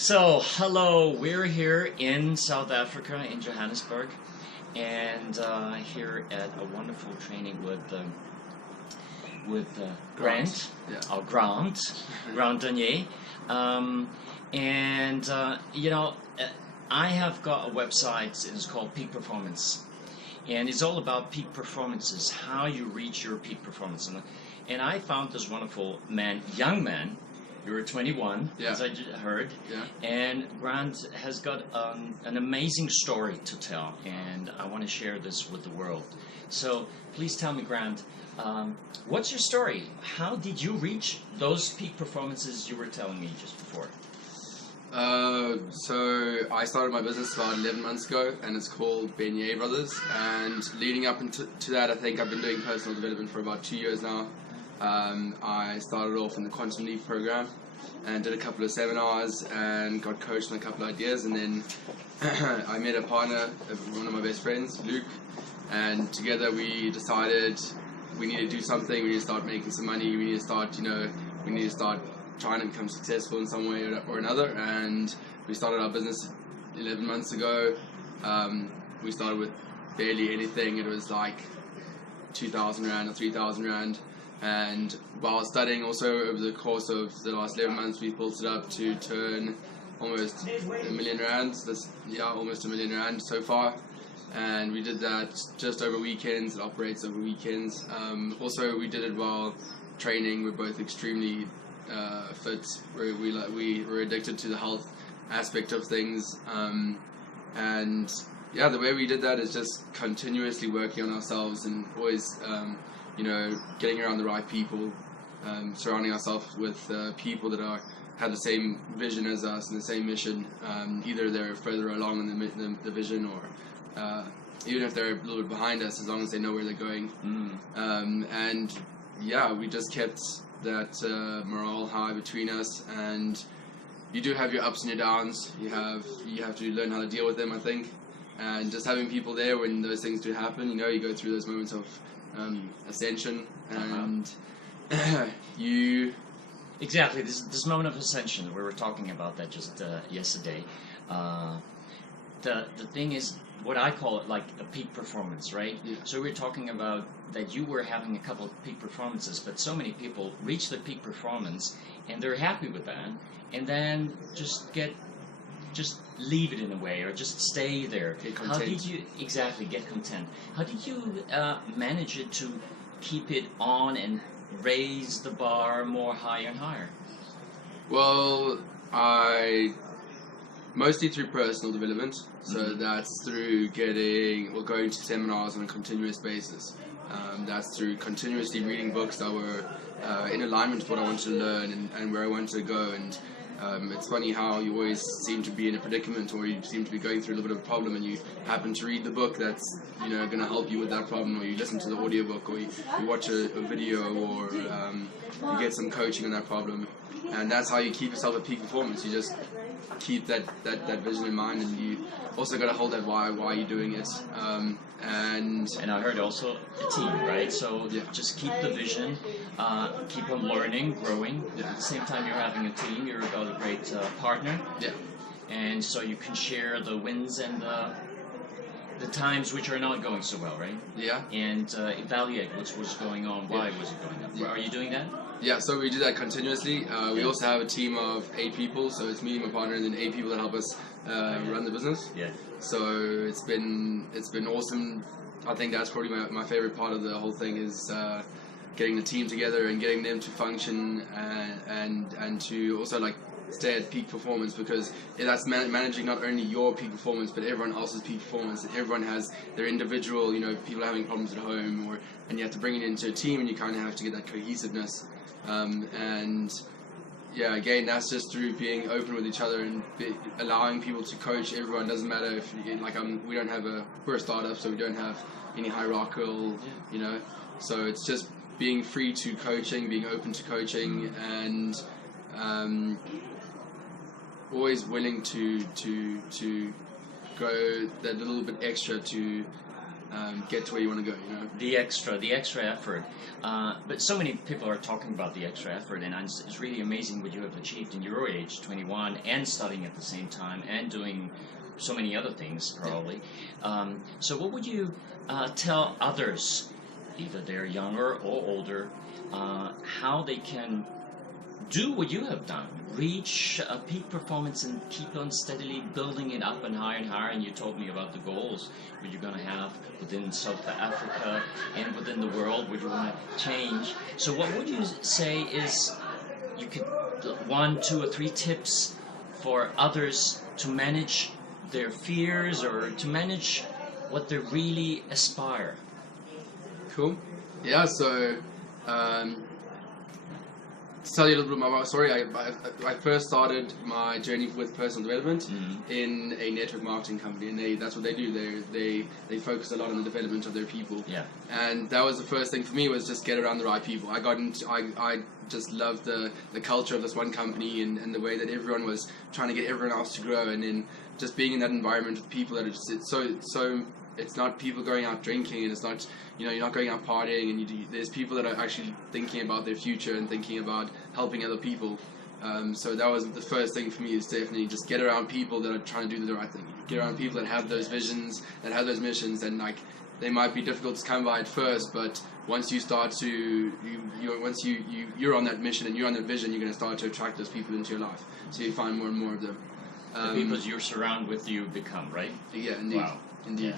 So, hello, we're here in South Africa, in Johannesburg, and here at a wonderful training with Grant, Grant Denier. I have got a website, it's called Peak Performance, and it's all about peak performances, how you reach your peak performance. And I found this wonderful young man. You were 21, as I heard, and Grant has got an amazing story to tell, and I want to share this with the world. So please tell me, Grant, what's your story? How did you reach those peak performances you were telling me just before? So I started my business about 11 months ago, and it's called Beignet Brothers. And leading up to that, I think I've been doing personal development for about 2 years now. I started off in the Quantum Leap program and did a couple of seminars and got coached on a couple of ideas, and then I met a partner, one of my best friends, Luke, and together we decided we need to do something. We need to start making some money. We need to start, trying to become successful in some way or another. And we started our business 11 months ago. We started with barely anything. It was like 2,000 Rand or 3,000 Rand. And while studying also over the course of the last 11 months, we built it up to turn almost R1 million. Almost R1 million so far. And we did that just over weekends. It operates over weekends. Also, we did it while training. We're both extremely fit. We were addicted to the health aspect of things. The way we did that is just continuously working on ourselves and always getting around the right people, surrounding ourselves with people that have the same vision as us and the same mission. Either they're further along in the vision, or even if they're a little bit behind us, as long as they know where they're going. We just kept that morale high between us. And you do have your ups and your downs. You have to learn how to deal with them, I think. And just having people there when those things do happen, you go through those moments of ascension, and Exactly, this moment of ascension, we were talking about that just yesterday. The thing is, what I call it, like a peak performance, right? Yeah. So we're talking about that you were having a couple of peak performances, but so many people reach the peak performance and they're happy with that, and then just leave it in a way, or just stay there. Get content. How did you get content? How did you manage it to keep it on and raise the bar more higher and higher? Well, mostly through personal development. So that's through going to seminars on a continuous basis. That's through continuously reading books that were in alignment with what I wanted to learn and where I wanted to go. And it's funny how you always seem to be in a predicament, or you seem to be going through a little bit of a problem, and you happen to read the book that's going to help you with that problem, or you listen to the audiobook, or you watch a video, or you get some coaching on that problem. And that's how you keep yourself at peak performance. You just keep that vision in mind, and you also got to hold that why are you doing it. And I heard also a team, right? So just keep the vision, keep on learning, growing. At the same time, you're having a team. You're got a great partner. Yeah. And so you can share the wins and the times which are not going so well, right? Yeah. And evaluate what's going on. Why was it going up? Yeah. Are you doing that? Yeah, so we do that continuously. We also have a team of 8 people, so it's me, my partner, and then 8 people that help us run the business. Yeah. So it's been awesome. I think that's probably my favorite part of the whole thing is getting the team together and getting them to function and to also stay at peak performance, because that's managing not only your peak performance but everyone else's peak performance. Everyone has their individual, people having problems at home, and you have to bring it into a team, and you kind of have to get that cohesiveness. Again, that's just through being open with each other and allowing people to coach everyone. Doesn't matter if we're a startup, so we don't have any hierarchical, so it's just being free to coaching, being open to coaching, and always willing to go that little bit extra to get to where you want to go. You know, the extra effort. But so many people are talking about the extra effort, and it's really amazing what you have achieved in your age, 21, and studying at the same time, and doing so many other things probably. So what would you tell others, either they're younger or older, how they can do what you have done, reach a peak performance and keep on steadily building it up and higher, and you told me about the goals what you're going to have within South Africa and within the world, what you want to change. So what would you say is, you could, 1, 2, or 3 tips for others to manage their fears or to manage what they really aspire? Cool. Yeah, so to tell you a little bit more about my story, I first started my journey with personal development in a network marketing company, and that's what they do. They focus a lot on the development of their people. Yeah. And that was the first thing for me, was just get around the right people. I just loved the culture of this one company and the way that everyone was trying to get everyone else to grow, and then just being in that environment with people that are just it's not people going out drinking, and it's not, you're not going out partying, and there's people that are actually thinking about their future and thinking about helping other people. So that was the first thing for me, is definitely just get around people that are trying to do the right thing. Get around people that have those visions, that have those missions, and like, they might be difficult to come by at first, but once you start to, once you're on that mission and you're on that vision, you're going to start to attract those people into your life. So you find more and more of them. The people you're surrounded with, you become, right? Yeah, indeed. Wow. Indeed. Yeah.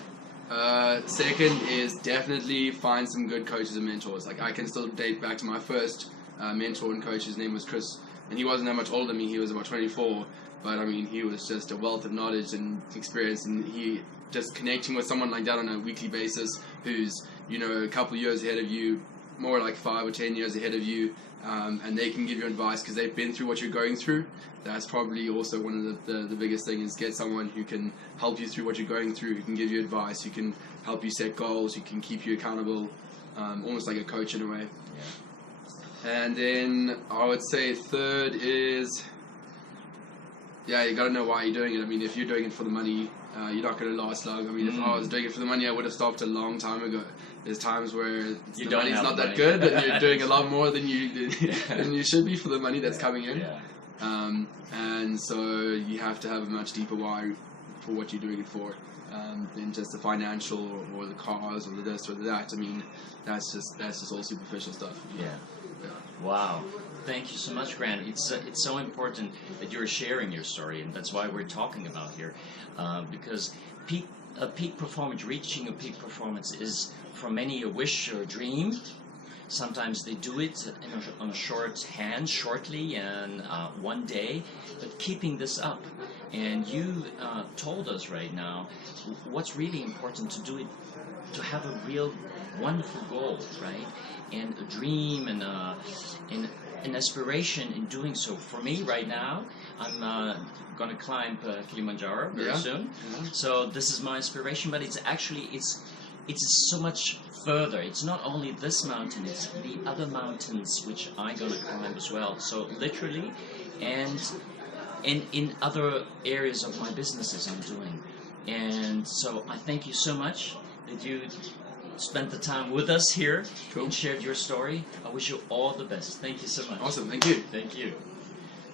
Second is definitely find some good coaches and mentors. Like, I can still date back to my first mentor and coach. His name was Chris, and he wasn't that much older than me. He was about 24, but I mean, he was just a wealth of knowledge and experience, and he just connecting with someone like that on a weekly basis, who's, a couple of years ahead of you, more like 5 or 10 years ahead of you, and they can give you advice because they've been through what you're going through. That's probably also one of the biggest things, is get someone who can help you through what you're going through, who can give you advice, who can help you set goals, who can keep you accountable, almost like a coach in a way. Yeah. And then I would say third is, you got to know why you're doing it. I mean, if you're doing it for the money, you're not going to last long. I mean, if I was doing it for the money, I would have stopped a long time ago. There's times where the money's not that good, and you're doing a lot more than you should be for the money that's coming in. Yeah. And so you have to have a much deeper why for what you're doing it for, than just the financial or the cars or the this or the that. I mean, that's just all superficial stuff. Yeah. Wow. Thank you so much, Grant. It's so important that you're sharing your story, and that's why we're talking about here, because peak performance, reaching a peak performance, is for many a wish or a dream. Sometimes they do it on a shortly and one day, but keeping this up. And you told us right now what's really important to do it, to have a real wonderful goal, right? And a dream and an aspiration in doing so. For me right now, I'm going to climb Kilimanjaro very soon. Yeah. So this is my inspiration, but it's actually, it's so much further. It's not only this mountain, it's the other mountains which I'm going to climb as well. So literally, and in other areas of my businesses I'm doing. And so I thank you so much that you spent the time with us here and shared your story. I wish you all the best. Thank you so much. Awesome. Thank you. Thank you.